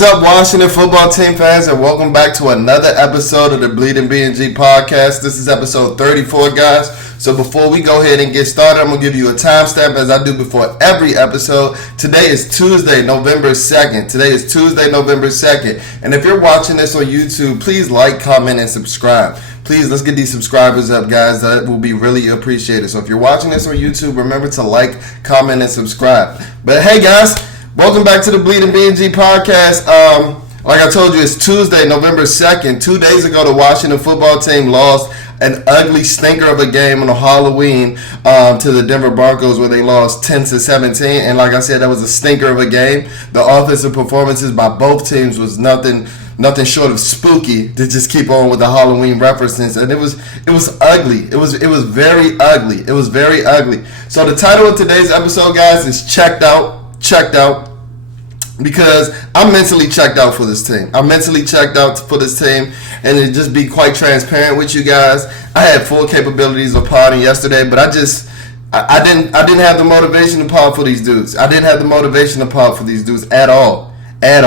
is up, Washington football team fans, and welcome back to another episode of the BnG podcast. This is episode 34, guys. So before we go ahead and get started, I'm going to give you a timestamp as I do before every episode. Today is Tuesday, November 2nd. And if you're watching this on YouTube, please like, comment, and subscribe. Please, let's get these subscribers up, guys. That will be really appreciated. So if you're watching this on YouTube, remember to like, comment, and subscribe. But hey, guys, welcome back to the BnG podcast. Like I told you, it's Tuesday, November 2nd. 2 days ago, the Washington football team lost an ugly stinker of a game on Halloween to the Denver Broncos, where they lost 10-17. And like I said, that was a stinker of a game. The offensive performances by both teams was nothing short of spooky, to just keep on with the Halloween references. And it was ugly. It was very ugly. It was very ugly. So the title of today's episode, guys, is Checked Out. Because I'm mentally checked out for this team. I'm mentally checked out for this team, and to just be quite transparent with you guys, I had full capabilities of podding yesterday, but I didn't have the motivation to pod for these dudes. I didn't have the motivation to pod for these dudes at all. And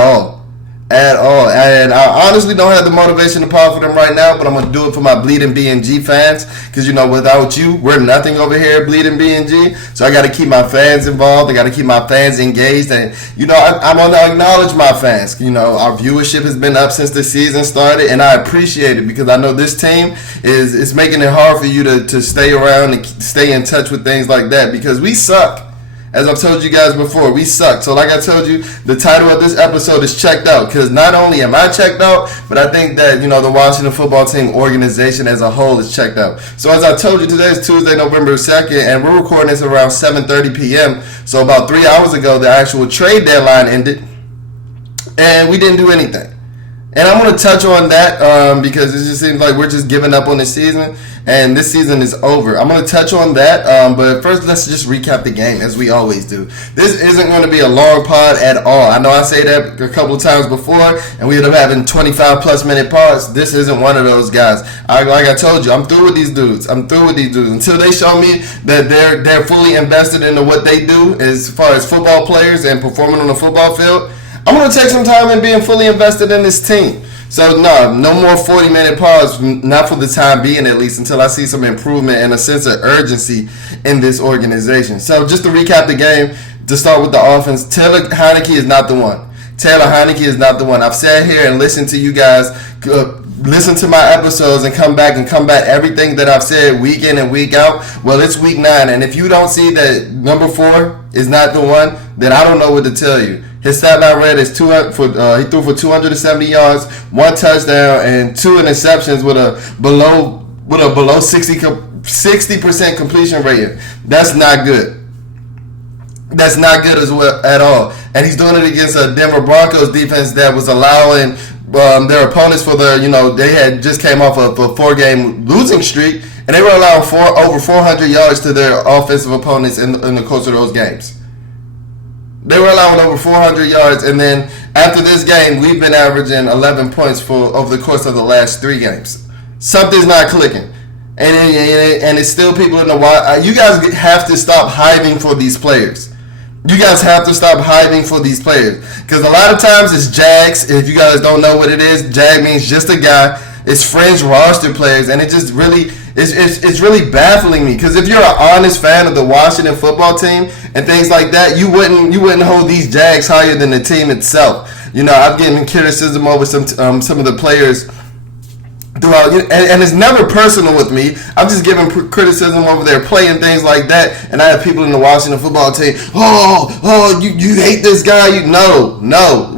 I honestly don't have the motivation to pod for them right now, but I'm going to do it for my BnG fans, because, you know, without you, we're nothing over here at BnG. So I got to keep my fans involved. I got to keep my fans engaged. And, you know, I want to acknowledge my fans. You know, our viewership has been up since the season started, and I appreciate it, because I know this team is making it hard for you to stay around and stay in touch with things like that, because we suck. As I've told you guys before, we suck. So like I told you, the title of this episode is Checked Out, because not only am I checked out, but I think that, you know, the Washington football team organization as a whole is checked out. So as I told you, today is Tuesday, November 2nd, and we're recording this around 7:30 p.m. So about 3 hours ago, the actual trade deadline ended, and we didn't do anything. And I'm going to touch on that because it just seems like we're just giving up on the season, and this season is over. I'm going to touch on that, but first let's just recap the game, as we always do. This isn't going to be a long pod at all. I know I say that a couple of times before, and we ended up having 25-plus minute pods. This isn't one of those guys. Like I told you, I'm through with these dudes. Until they show me that they're fully invested into what they do as far as football players and performing on the football field, I'm going to take some time in being fully invested in this team. So, no more 40-minute pause, not for the time being at least, until I see some improvement and a sense of urgency in this organization. So, just to recap the game, to start with the offense, Taylor Heinicke is not the one. I've sat here and listened to you guys, listen to my episodes and come back everything that I've said week in and week out. Well, it's week 9, and if you don't see that number 4 is not the one, then I don't know what to tell you. His stat line read is he threw for 270 yards, 1 touchdown, and 2 interceptions with a below 60% completion rating. That's not good. That's not good as well at all. And he's doing it against a Denver Broncos defense that was allowing their opponents they had just came off of a 4-game losing streak, and they were allowing over 400 yards to their offensive opponents in the course of those games. They were allowing over 400 yards, and then after this game, we've been averaging 11 points over the course of the last 3 games. Something's not clicking, and it's still people in the wild. You guys have to stop hiving for these players. Because a lot of times it's Jags. If you guys don't know what it is, Jag means just a guy. It's fringe roster players, and it just really it's really baffling me, because if you're an honest fan of the Washington football team and things like that, you wouldn't hold these Jags higher than the team itself. You know, I'm getting criticism over some of the players throughout, and it's never personal with me. I'm just giving criticism over their play and things like that. And I have people in the Washington football team, you hate this guy. No,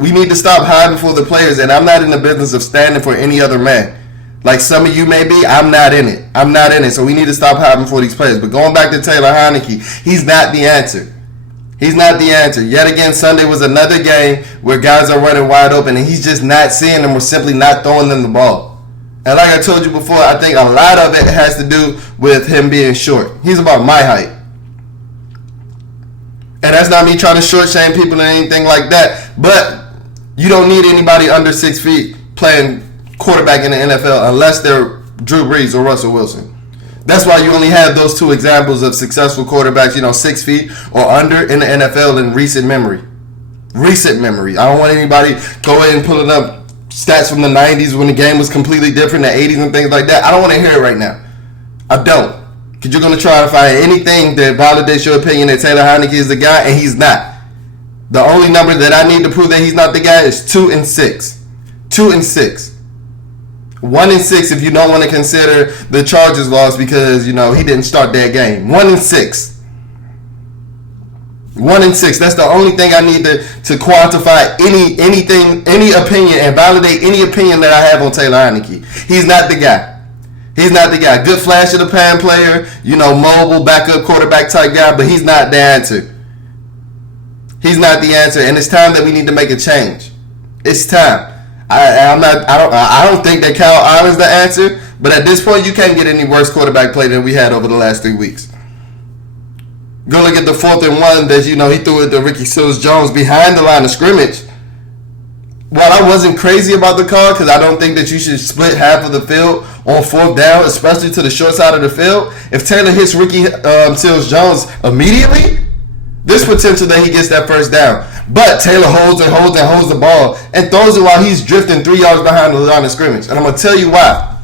we need to stop hiding for the players, and I'm not in the business of standing for any other man. Like some of you may be, I'm not in it. So we need to stop hiding for these players. But going back to Taylor Heinicke, he's not the answer. Yet again, Sunday was another game where guys are running wide open, and he's just not seeing them or simply not throwing them the ball. And like I told you before, I think a lot of it has to do with him being short. He's about my height. And that's not me trying to short shame people or anything like that. But you don't need anybody under 6 feet playing quarterback in the NFL unless they're Drew Brees or Russell Wilson. That's why you only have those 2 examples of successful quarterbacks, 6 feet or under in the NFL in recent memory. recent memory. I don't want anybody going and pulling up stats from the 90s when the game was completely different, the 80s and things like that. I don't want to hear it right now. I don't. Because you're going to try to find anything that validates your opinion that Taylor Heinicke is the guy, and he's not. The only number that I need to prove that he's not the guy is 2-6. 2-6. 1-6 if you don't want to consider the Chargers loss because, you know, he didn't start that game. 1-6. 1-6. That's the only thing I need to quantify anything, any opinion, and validate any opinion that I have on Taylor Heinicke. He's not the guy. He's not the guy. Good flash of the pan player, you know, mobile, backup quarterback type guy, but he's not the answer. He's not the answer, and it's time that we need to make a change. It's time. I don't think that Kyle Allen's the answer, but at this point, you can't get any worse quarterback play than we had over the last 3 weeks. Go look at the 4th and 1 that, you know, he threw it to Ricky Seals-Jones behind the line of scrimmage. While I wasn't crazy about the call, because I don't think that you should split half of the field on 4th down, especially to the short side of the field, if Taylor hits Ricky Seals-Jones immediately, there's potential that he gets that first down. But Taylor holds the ball and throws it while he's drifting 3 yards behind the line of scrimmage. And I'm going to tell you why.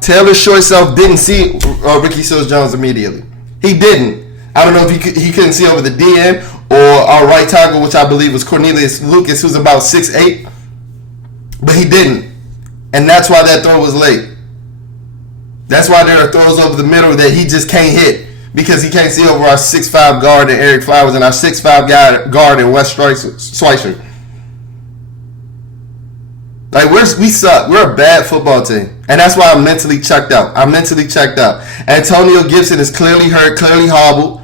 Taylor's short self didn't see Ricky Seals-Jones immediately. He didn't. I don't know if he couldn't see over the DN or our right tackle, which I believe was Cornelius Lucas, who's about 6'8". But he didn't. And that's why that throw was late. That's why there are throws over the middle that he just can't hit. Because he can't see over our 6'5" guard in Eric Flowers and our 6'5" guard in Wes Schweitzer. Like, we suck. We're a bad football team. And that's why I'm mentally checked out. Antonio Gibson is clearly hurt, clearly hobbled.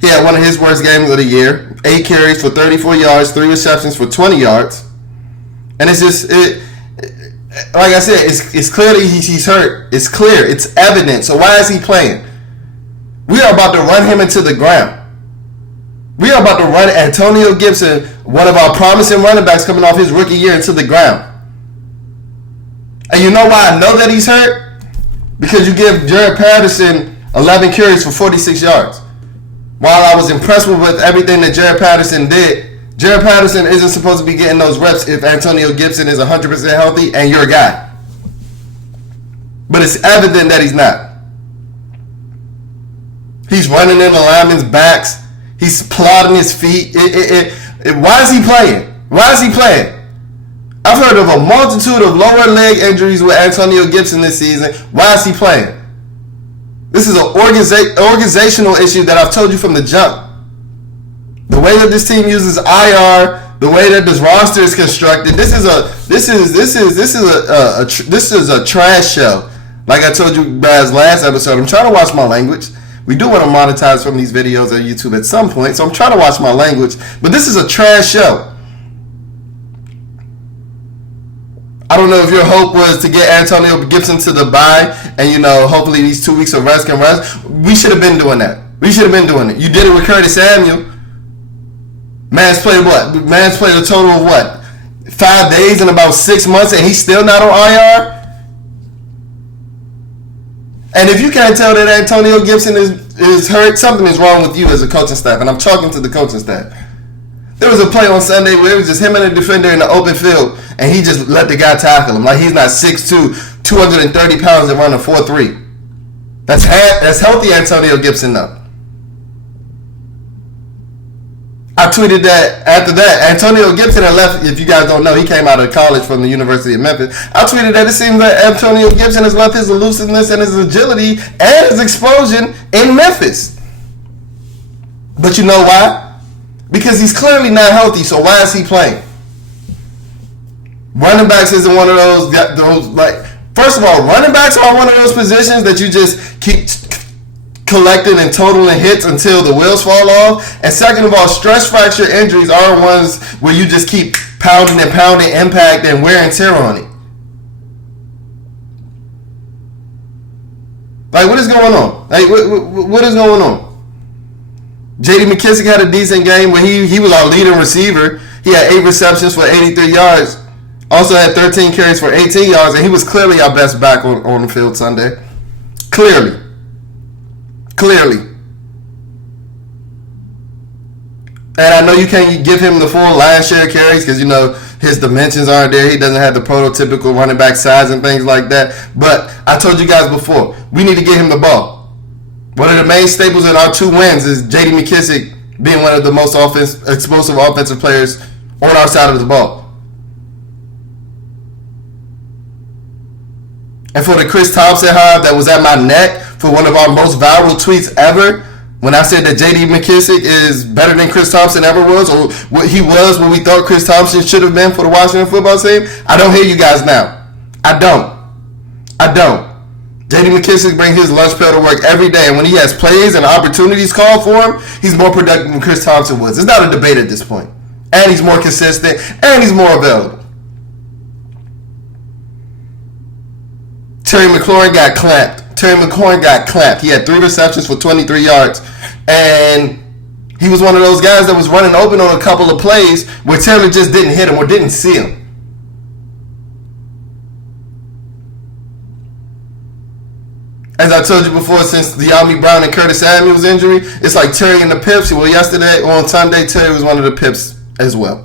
He had one of his worst games of the year. 8 carries for 34 yards, 3 receptions for 20 yards. And it's just, like I said, it's clearly he's hurt. It's clear. It's evident. So why is he playing? We are about to run him into the ground. We are about to run Antonio Gibson, one of our promising running backs coming off his rookie year, into the ground. And you know why I know that he's hurt? Because you give Jared Patterson 11 carries for 46 yards. While I was impressed with everything that Jared Patterson did, Jared Patterson isn't supposed to be getting those reps if Antonio Gibson is 100% healthy and you're a guy. But it's evident that he's not. He's running in the linemen's backs. He's plodding his feet. Why is he playing? I've heard of a multitude of lower leg injuries with Antonio Gibson this season. Why is he playing? This is an organizational issue that I've told you from the jump. The way that this team uses IR, the way that this roster is constructed, this is a trash show. Like I told you guys last episode, I'm trying to watch my language. We do want to monetize from these videos on YouTube at some point, so I'm trying to watch my language. But this is a trash show. I don't know if your hope was to get Antonio Gibson to the bye and, you know, hopefully these 2 weeks of rest can rest. We should have been doing that. You did it with Curtis Samuel. Man's played what? Man's played a total of what? 5 days in about 6 months and he's still not on IR? And if you can't tell that Antonio Gibson is hurt, something is wrong with you as a coaching staff. And I'm talking to the coaching staff. There was a play on Sunday where it was just him and a defender in the open field, and he just let the guy tackle him. Like he's not 6'2", 230 pounds and running 4'3". That's healthy Antonio Gibson, though. I tweeted that after that, Antonio Gibson had left. If you guys don't know, he came out of college from the University of Memphis. I tweeted that it seems that Antonio Gibson has left his elusiveness and his agility and his explosion in Memphis. But you know why? Because he's clearly not healthy, so why is he playing? Running backs isn't one of those like, first of all, running backs are one of those positions that you just keep collecting and totaling hits until the wheels fall off. And second of all, stress fracture injuries are ones where you just keep pounding impact and wear and tear on it. Like, what is going on? Like, what is going on? J.D. McKissick had a decent game where he was our leading receiver. He had 8 receptions for 83 yards. Also had 13 carries for 18 yards, and he was clearly our best back on the field Sunday. Clearly. And I know you can't give him the full lion's share of carries because, his dimensions aren't there. He doesn't have the prototypical running back size and things like that. But I told you guys before, we need to get him the ball. One of the main staples in our 2 wins is J.D. McKissic being one of the most explosive offensive players on our side of the ball. And for the Chris Thompson hive that was at my neck for one of our most viral tweets ever, when I said that J.D. McKissic is better than Chris Thompson ever was, or what he was when we thought Chris Thompson should have been for the Washington football team, I don't hear you guys now. I don't. J.D. McKissic brings his lunch pail to work every day, and when he has plays and opportunities called for him, he's more productive than Chris Thompson was. It's not a debate at this point. And he's more consistent, and he's more available. Terry McLaurin got clamped. He had 3 receptions for 23 yards. And he was one of those guys that was running open on a couple of plays where Taylor just didn't hit him or didn't see him. As I told you before, since De'Ami Brown and Curtis Samuel's injury, it's like Terry and the Pips. Well, yesterday, on Sunday, Terry was one of the Pips as well.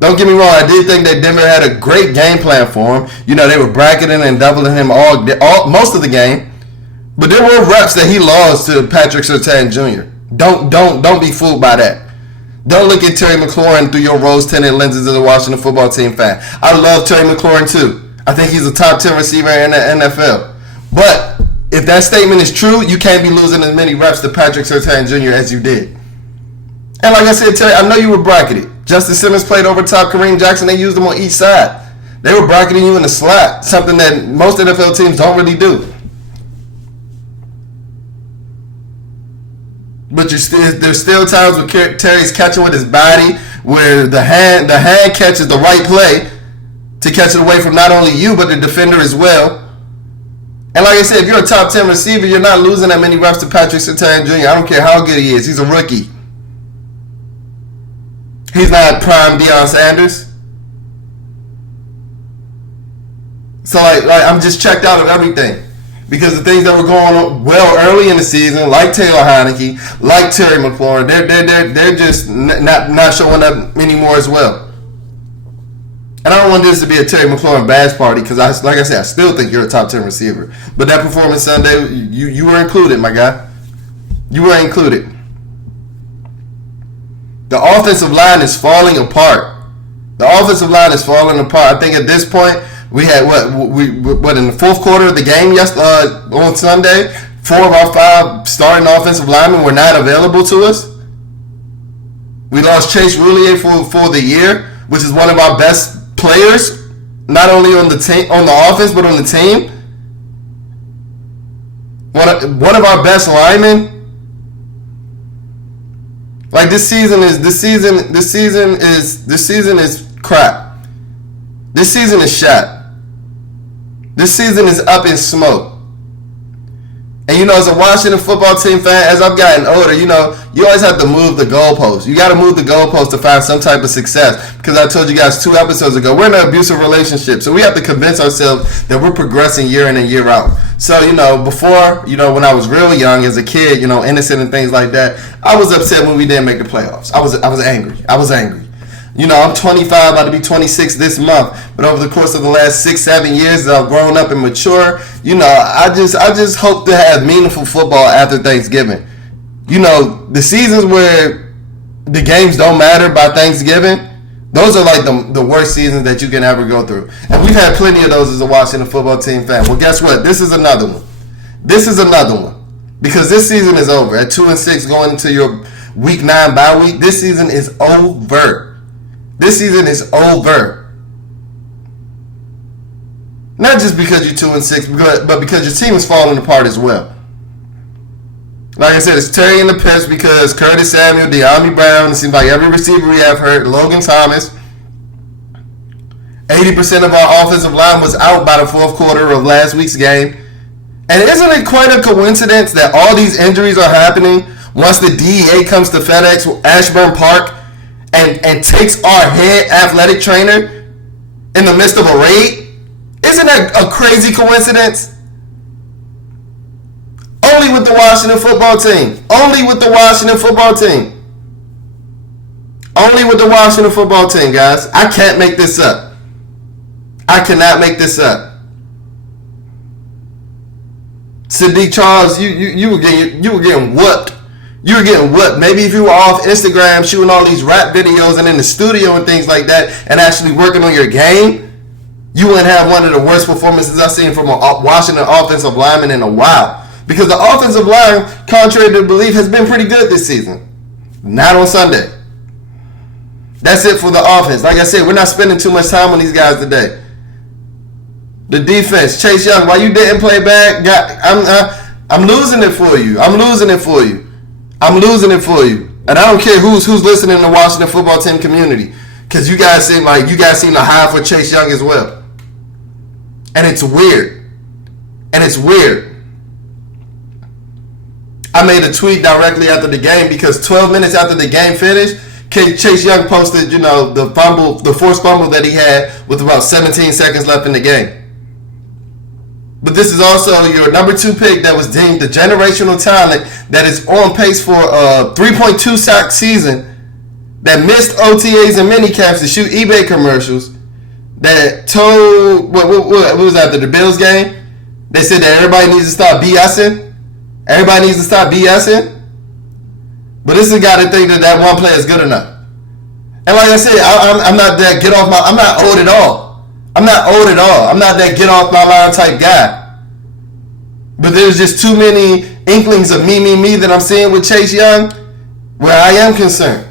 Don't get me wrong, I did think that Denver had a great game plan for him. They were bracketing and doubling him most of the game. But there were reps that he lost to Patrick Surtain Jr. Don't be fooled by that. Don't look at Terry McLaurin through your rose-tinted lenses as a Washington football team fan. I love Terry McLaurin too. I think he's a top 10 receiver in the NFL. But if that statement is true, you can't be losing as many reps to Patrick Surtain Jr. as you did. And like I said, Terry, I know you were bracketed. Justin Simmons played over top Kareem Jackson. They used him on each side. They were bracketing you in the slot, something that most NFL teams don't really do. But there's still times where Terry's catching with his body, where the hand catches the right play to catch it away from not only you, but the defender as well. And like I said, if you're a top 10 receiver, you're not losing that many reps to Patrick Surtain Jr. I don't care how good he is. He's a rookie. He's not prime Deion Sanders. So like I'm just checked out of everything. Because the things that were going on well early in the season, like Taylor Heineke, like Terry McLaurin, they're just not showing up anymore as well. And I don't want this to be a Terry McLaurin bash party because, like I said, I still think you're a top 10 receiver. But that performance Sunday, you were included, my guy. You were included. The offensive line is falling apart. I think at this point, we had what in the fourth quarter of the game on Sunday, 4 of our 5 starting offensive linemen were not available to us. We lost Chase Roulier for the year, which is one of our best players, not only on the team, on the offense, but on the team. One of our best linemen. Like this season is crap. This season is shot. This season is up in smoke. And as a Washington football team fan, as I've gotten older, you always have to move the goalposts. You got to move the goalposts to find some type of success. Because I told you guys 2 episodes ago, we're in an abusive relationship. So we have to convince ourselves that we're progressing year in and year out. So, before, when I was real young as a kid, innocent and things like that, I was upset when we didn't make the playoffs. I was angry. I'm 25, about to be 26 this month. But over the course of the last 6-7 years, as I've grown up and mature, I just hope to have meaningful football after Thanksgiving. The seasons where the games don't matter by Thanksgiving, those are like the worst seasons that you can ever go through. And we've had plenty of those as a Washington football team fan. Well, guess what? This is another one. Because this season is over. At 2-6 going into your week 9 bye week, this season is over. Not just because you're 2-6, but because your team is falling apart as well. Like I said, it's Terry and the Pips because Curtis Samuel, De'Ami Brown, it seems like every receiver we have hurt, Logan Thomas. 80% of our offensive line was out by the fourth quarter of last week's game. And isn't it quite a coincidence that all these injuries are happening once the DEA comes to FedEx Ashburn Park and takes our head athletic trainer in the midst of a raid? Isn't that a crazy coincidence? Only with the Washington football team. Only with the Washington football team. Only with the Washington football team, guys. I can't make this up. I cannot make this up. Sadiq Charles, you were getting whooped. You were getting whooped. Maybe if you were off Instagram shooting all these rap videos and in the studio and things like that and actually working on your game, you wouldn't have one of the worst performances I've seen from a Washington offensive lineman in a while. Because the offensive line, contrary to belief, has been pretty good this season. Not on Sunday. That's it for the offense. Like I said, we're not spending too much time on these guys today. The defense, Chase Young, why you didn't play back? I'm losing it for you. I'm losing it for you. I'm losing it for you. And I don't care who's listening in the Washington football team community. Because you guys seem to hire for Chase Young as well. And it's weird. I made a tweet directly after the game because 12 minutes after the game finished, Chase Young posted, the forced fumble that he had with about 17 seconds left in the game. But this is also your number 2 pick that was deemed the generational talent that is on pace for a 3.2 sack season, that missed OTAs and minicamps to shoot eBay commercials, that told, what was after the Bills game? They said that everybody needs to stop BSing. Everybody needs to stop BSing. But this is a guy that think that one player is good enough. And like I said, I'm not that get off my... I'm not old at all. I'm not that get off my line type guy. But there's just too many inklings of me that I'm seeing with Chase Young where I am concerned.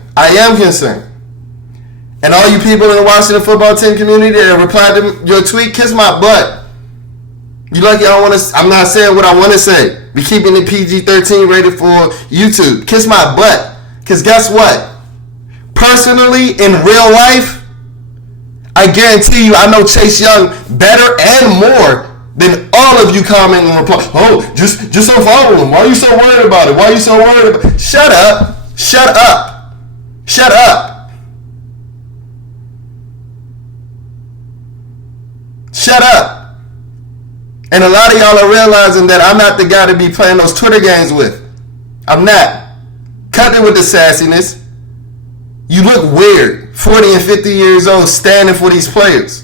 And all you people in the Washington football team community that replied to your tweet, kiss my butt. You lucky I don't want to... I'm not saying what I want to say. Be keeping it PG-13 rated for YouTube. Kiss my butt. Because guess what? Personally, in real life, I guarantee you I know Chase Young better and more than all of you comment and reply. Oh, just unfollow him. Why are you so worried about it? Shut up. And a lot of y'all are realizing that I'm not the guy to be playing those Twitter games with. I'm not. Cut it with the sassiness. You look weird, 40 and 50 years old, standing for these players.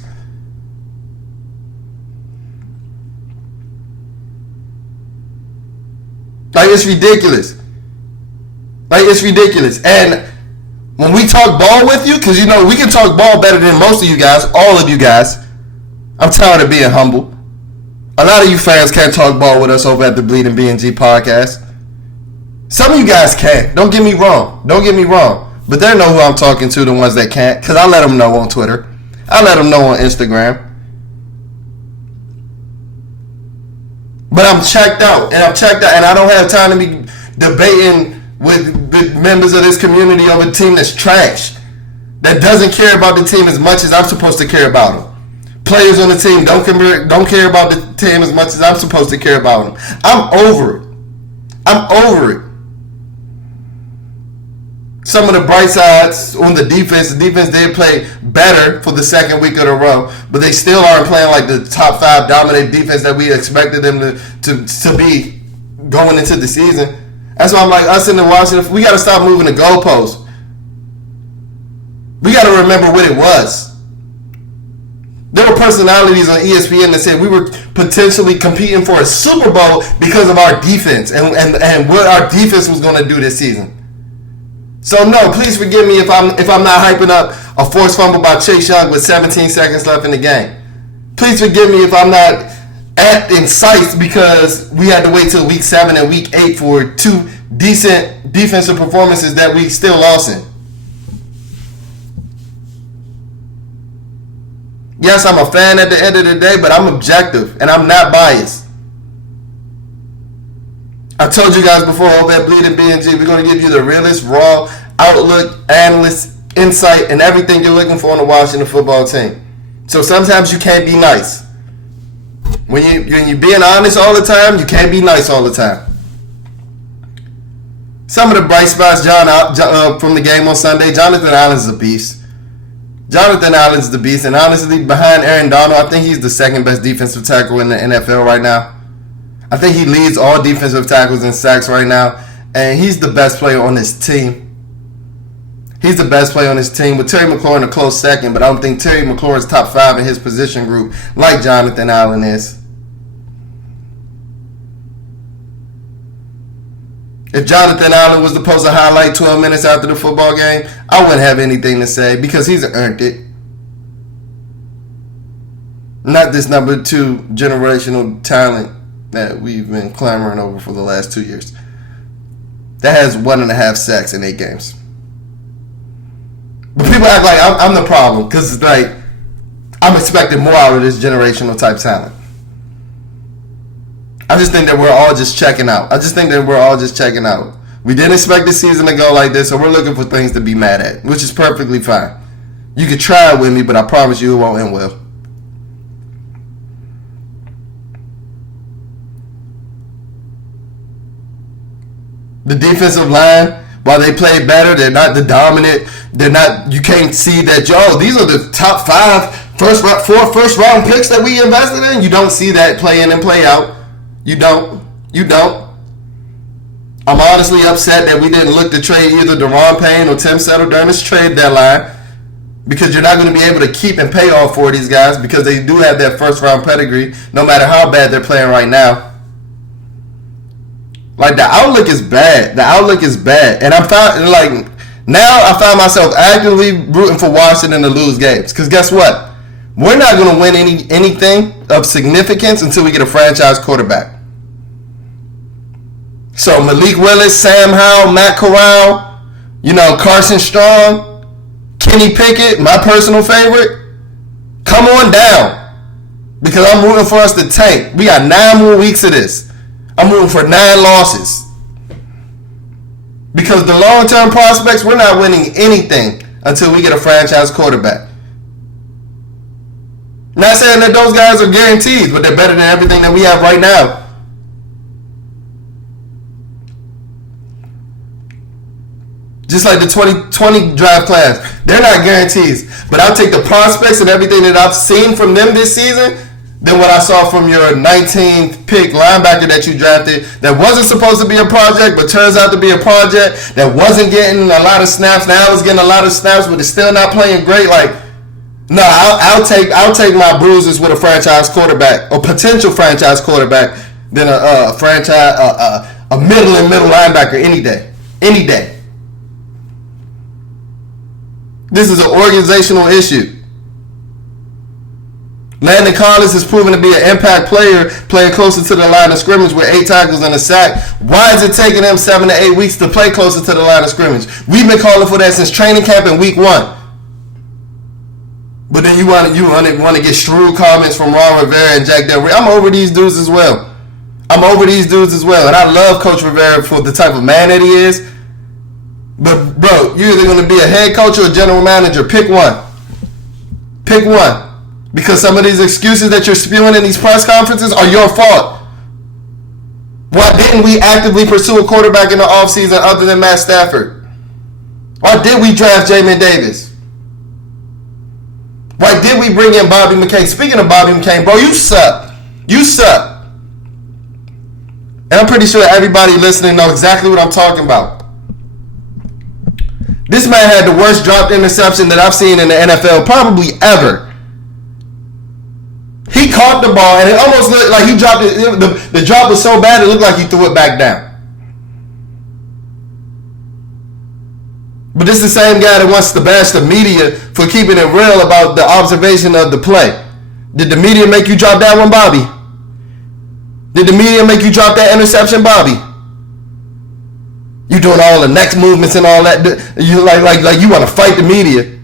It's ridiculous. And when we talk ball with you, because we can talk ball better than most of you guys, all of you guys. I'm tired of being humble. A lot of you fans can't talk ball with us over at the BnG podcast. Some of you guys can. Don't get me wrong. But they know who I'm talking to, the ones that can't, because I let them know on Twitter. I let them know on Instagram. But I'm checked out, and I don't have time to be debating with members of this community over a team that's trash, that doesn't care about the team as much as I'm supposed to care about them. Players on the team don't care about the team as much as I'm supposed to care about them. I'm over it. Some of the bright sides on the defense did play better for the second week in a row, but they still aren't playing like the top 5 dominant defense that we expected them to be going into the season. That's why I'm like, us in the Washington, we got to stop moving the goalposts. We got to remember what it was. There were personalities on ESPN that said we were potentially competing for a Super Bowl because of our defense and what our defense was going to do this season. So no, please forgive me if I'm not hyping up a forced fumble by Chase Young with 17 seconds left in the game. Please forgive me if I'm not incensed because we had to wait till week 7 and week 8 for 2 decent defensive performances that we still lost in. Yes, I'm a fan at the end of the day, but I'm objective and I'm not biased. I told you guys before over at BnG, we're going to give you the realest, raw outlook, analyst, insight, and everything you're looking for on the Washington football team. So sometimes you can't be nice. When you're being honest all the time, you can't be nice all the time. Some of the bright spots, from the game on Sunday, Jonathan Allen's a beast. And honestly, behind Aaron Donald, I think he's the second best defensive tackle in the NFL right now. I think he leads all defensive tackles in sacks right now, and he's the best player on this team. He's the best player on his team, with Terry McLaurin a close second, but I don't think Terry McLaurin's top 5 in his position group like Jonathan Allen is. If Jonathan Allen was supposed to highlight 12 minutes after the football game, I wouldn't have anything to say because he's earned it. Not this number 2 generational talent that we've been clamoring over for the last 2 years. That has 1.5 sacks in 8 games. But people act like I'm the problem because it's like I'm expecting more out of this generational type talent. I just think that we're all just checking out. We didn't expect the season to go like this, so we're looking for things to be mad at, which is perfectly fine. You can try it with me, but I promise you it won't end well. The defensive line, while they play better, they're not the dominant. They're not. You can't see that. These are the top 4 first round picks that we invested in. You don't see that play in and play out. You don't. I'm honestly upset that we didn't look to trade either Deron Payne or Tim Settle during this trade deadline, because you're not going to be able to keep and pay off for these guys because they do have that first round pedigree, no matter how bad they're playing right now. Like, the outlook is bad. And I find myself actively rooting for Washington to lose games. Because guess what? We're not going to win anything of significance until we get a franchise quarterback. So Malik Willis, Sam Howell, Matt Corral, Carson Strong, Kenny Pickett, my personal favorite, come on down. Because I'm rooting for us to tank. We got 9 more weeks of this. I'm rooting for 9 losses. Because the long-term prospects, we're not winning anything until we get a franchise quarterback. Not saying that those guys are guaranteed, but they're better than everything that we have right now. Just like the 2020 draft class. They're not guarantees. But I'll take the prospects and everything that I've seen from them this season than what I saw from your 19th pick linebacker that you drafted that wasn't supposed to be a project but turns out to be a project, that wasn't getting a lot of snaps. Now it's getting a lot of snaps but it's still not playing great. Like, no, I'll take my bruises with a franchise quarterback or potential franchise quarterback than a middle linebacker any day. This is an organizational issue. Landon Collins has proven to be an impact player, playing closer to the line of scrimmage with 8 tackles and a sack. Why is it taking him 7 to 8 weeks to play closer to the line of scrimmage? We've been calling for that since training camp in week 1. But then you want to get shrewd comments from Ron Rivera and Jack Del Rio. I'm over these dudes as well. And I love Coach Rivera for the type of man that he is. But, bro, you're either going to be a head coach or a general manager. Pick one. Because some of these excuses that you're spewing in these press conferences are your fault. Why didn't we actively pursue a quarterback in the offseason other than Matt Stafford? Why did we draft Jamin Davis? Why did we bring in Bobby McCain? Speaking of Bobby McCain, bro, you suck. And I'm pretty sure everybody listening knows exactly what I'm talking about. This man had the worst dropped interception that I've seen in the NFL probably ever. He caught the ball, and it almost looked like he dropped it. The drop was so bad, it looked like he threw it back down. But this is the same guy that wants to bash the media for keeping it real about the observation of the play. Did the media make you drop that one, Bobby? Did the media make you drop that interception, Bobby? You doing all the next movements and all that. You like you want to fight the media.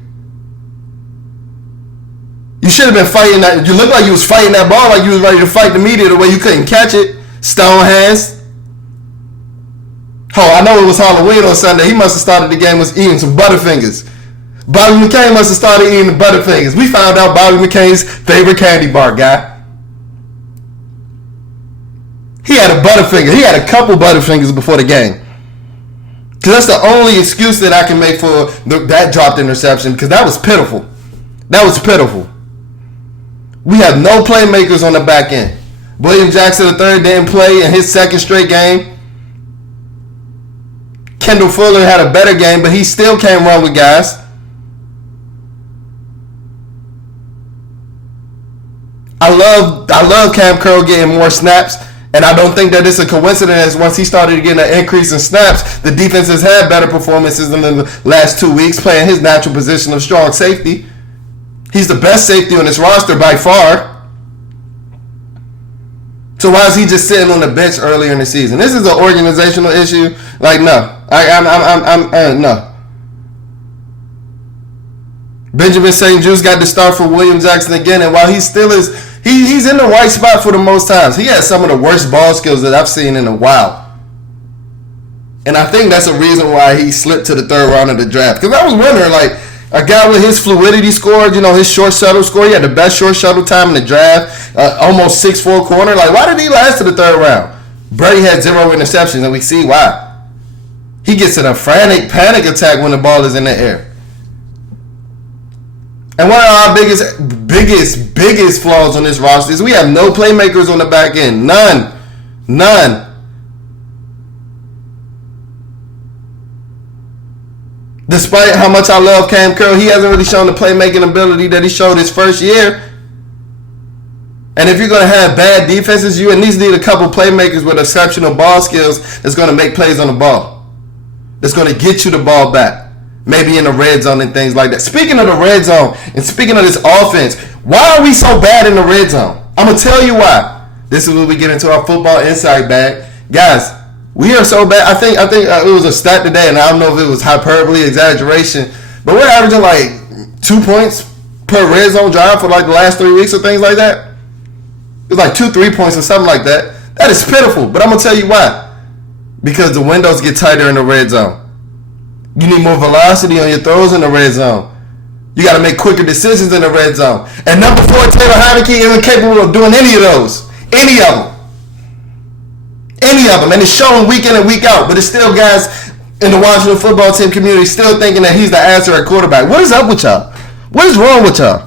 You should have been fighting that. You look like you was fighting that ball like you was ready to fight the media the way you couldn't catch it. Stone hands. Oh, I know it was Halloween on Sunday. He must have started the game was eating some Butterfingers. Bobby McCain must have started eating the Butterfingers. We found out Bobby McCain's favorite candy bar guy. He had a Butterfinger. He had a couple Butterfingers before the game. Because that's the only excuse that I can make for that dropped interception, because that was pitiful. We have no playmakers on the back end. William Jackson III didn't play in his second straight game. Kendall Fuller had a better game, but he still can't run with guys. I love Cam Curl getting more snaps, and I don't think that it's a coincidence. Once he started getting an increase in snaps, the defense has had better performances in the last 2 weeks, playing his natural position of strong safety. He's the best safety on this roster by far. So why is he just sitting on the bench earlier in the season? This is an organizational issue. Like, no. No. Benjamin St. Juste got to start for William Jackson again, and while he still is, he's in the right spot for the most times. He has some of the worst ball skills that I've seen in a while. And I think that's a reason why he slipped to the third round of the draft. Because I was wondering, like, a guy with his fluidity score, his short shuttle score, he had the best short shuttle time in the draft, almost 6'4" corner. Like, why did he last to the third round? Brady had 0 interceptions, and we see why. He gets in a frantic panic attack when the ball is in the air. And one of our biggest flaws on this roster is we have no playmakers on the back end. None. Despite how much I love Cam Curl, he hasn't really shown the playmaking ability that he showed his first year. And if you're going to have bad defenses, you at least need a couple playmakers with exceptional ball skills that's going to make plays on the ball. That's going to get you the ball back. Maybe in the red zone and things like that. Speaking of the red zone and speaking of this offense, why are we so bad in the red zone? I'm going to tell you why. This is when we get into our football insight bag. Guys, we are so bad. I think it was a stat today, and I don't know if it was hyperbole, exaggeration, but we're averaging like 2 points per red zone drive for like the last 3 weeks or things like that. It's like 2-3 points or something like that. That is pitiful, but I'm going to tell you why. Because the windows get tighter in the red zone. You need more velocity on your throws in the red zone. You got to make quicker decisions in the red zone. And number 4, Taylor Heineke isn't capable of doing any of those. Any of them. And it's showing week in and week out. But it's still guys in the Washington football team community still thinking that he's the answer at quarterback. What is up with y'all? What is wrong with y'all?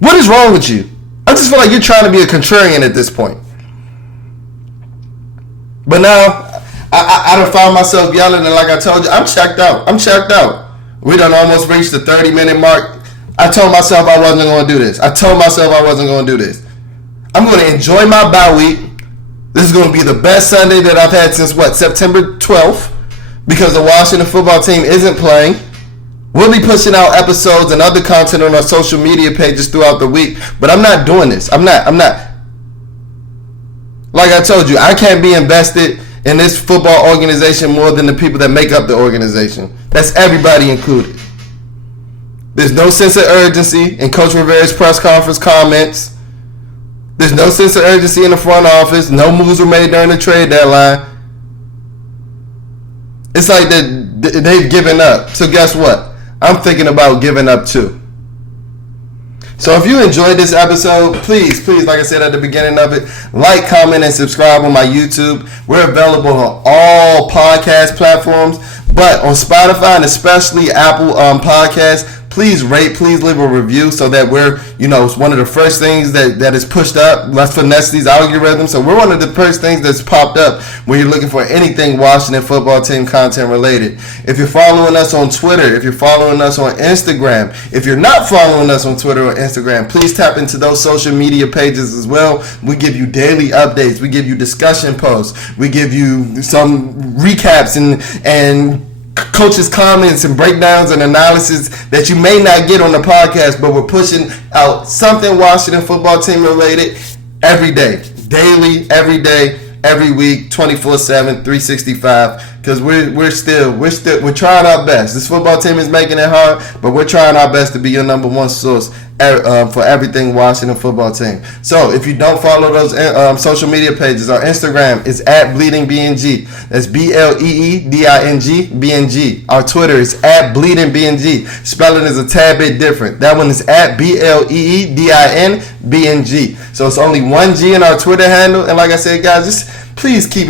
What is wrong with you? I just feel like you're trying to be a contrarian at this point. But now, I done found myself yelling, and like I told you, I'm checked out. We done almost reached the 30-minute mark. I told myself I wasn't going to do this. I'm going to enjoy my bye week. This is going to be the best Sunday that I've had since, September 12th, because the Washington football team isn't playing. We'll be pushing out episodes and other content on our social media pages throughout the week, but I'm not doing this. I'm not. Like I told you, I can't be invested in this football organization more than the people that make up the organization. That's everybody included. There's no sense of urgency in Coach Rivera's press conference comments. There's no sense of urgency in the front office. No moves were made during the trade deadline. It's like they've given up. So guess what? I'm thinking about giving up too. So if you enjoyed this episode, please, like I said at the beginning of it, like, comment, and subscribe on my YouTube. We're available on all podcast platforms, but on Spotify and especially Apple Podcasts, please rate, please leave a review so that we're, it's one of the first things that is pushed up. Let's finesse these algorithms. So we're one of the first things that's popped up when you're looking for anything Washington football team content related. If you're following us on Twitter, if you're following us on Instagram, if you're not following us on Twitter or Instagram, please tap into those social media pages as well. We give you daily updates. We give you discussion posts. We give you some recaps and coaches' comments and breakdowns and analysis that you may not get on the podcast, but we're pushing out something Washington football team related every day, daily, every day, every week, 24/7, 365. Because we're trying our best. This football team is making it hard, but we're trying our best to be your number one source for everything Washington football team. So if you don't follow those social media pages, our Instagram is at BleedingBnG. That's BleedingBNG, BNG. Our Twitter is at BleedingBNG. Spelling is a tad bit different. That one is at BleedingBNG. So it's only one G in our Twitter handle. And like I said, guys, just please keep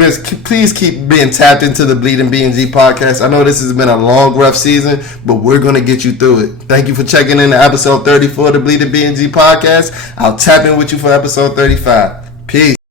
being tapped into the Bleeding BnG podcast. I know this has been a long, rough season, but we're going to get you through it. Thank you for checking in to episode 34 of the Bleeding BnG podcast. I'll tap in with you for episode 35. Peace.